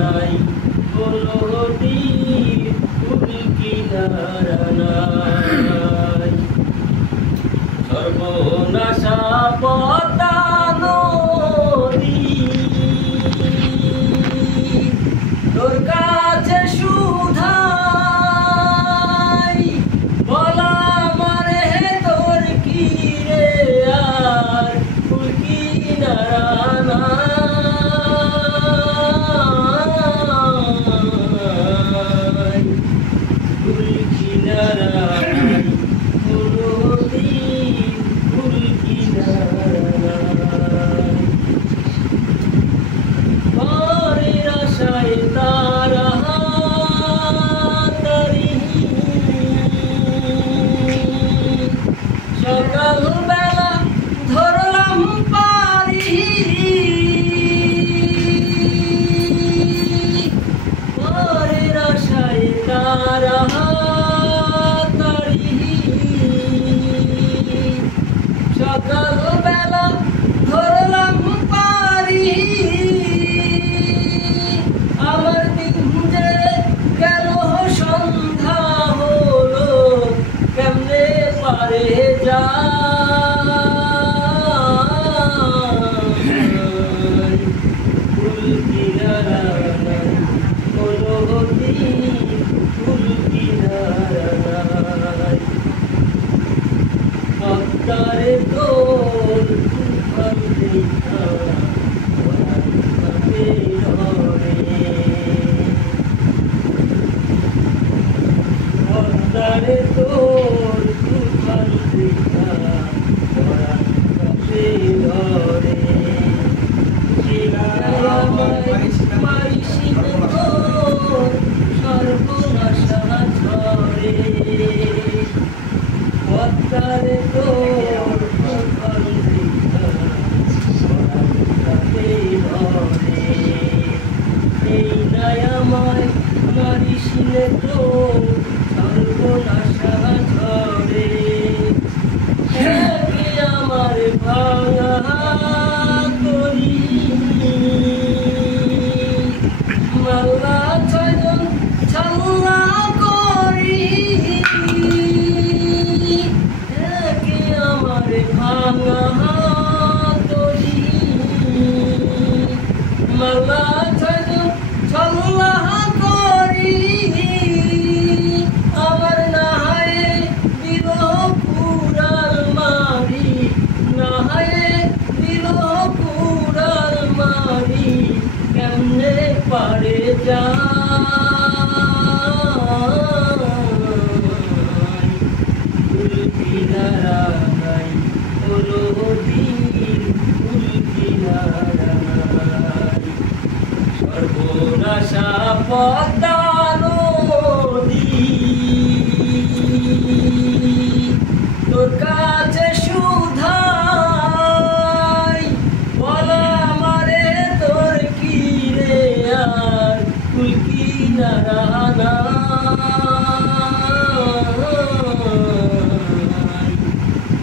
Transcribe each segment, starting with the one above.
নাই, কোনো নদীর কুল কিনারা নাই। সর্বনাশা পদ্মা নদী, তোর কাছে সুধাই, বলা মারে তোর কি রে আর কুল কিনারা নাই, কুল কিনারা নাই, কোনো নদীর কুল কিনারা নাই। পরের আশায় তারা তারি, সকাল বেলা ধরলাম পারি, পরের আশায় তারা তারি, সকাল বেলা ধরলাম পারি। আমার দিন যে গেল সন্ধ্যা হলো, কেমনে পারে যায়, কুল কিনারা নাই, কোনো নদীর কুল কিনারা নাই। পদ্মারে তোর তুফান দেখা, পদ্মারে তোর তুফান দেখা, পরাণ কাছে ধরে। মাইশিনে তোর সর্বনাশা ঝরে, পদ্মারে তোর তুফান দেখা, পরাণ কাছে ধরে। এই নাই আমায় মারিসিনে তোর সর্বনাশা ঝরে, একে আমার ভাঙা করি, মাল্লা ছয়জন ছাল্লা করি, একে আমার ভাঙা করি, মাল্লা ছয়জন ছাল্লা করি। আমার নাহায়ে দিল কুড়াল মারি, নাহায়ে দিল কুড়াল মারি, কেমনে পারে যায়, কুল কিনারা নাই, কোনো নদীর কুল কিনারা নাই। সর্বনাশা পদ্মা নদী, তোর কাছে সুধাই, বলা আমারে তোর কি রে আর কুল কিনারা নাই,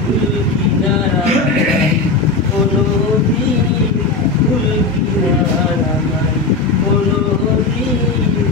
কুল কিনারা নাই, কোনো নদীর কুল কিনারা নাই, কোনো নদীর